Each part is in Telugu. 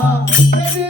ஆ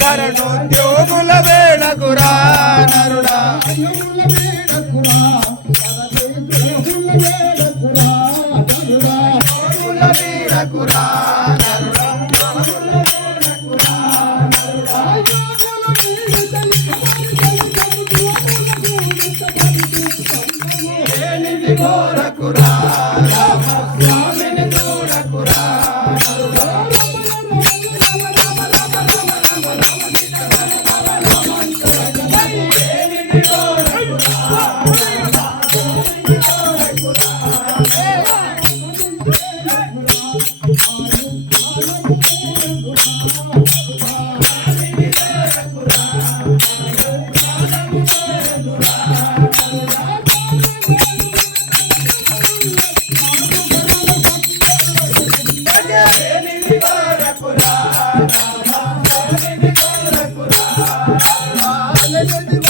ధరణోద్యోగుల వేళకురా నరుడా. నరుడా. కోరకురా Thank you.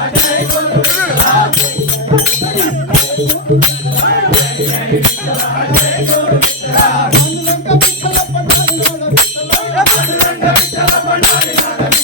I'm gonna go get some more. I'm gonna go get some more. I'm gonna go get some more.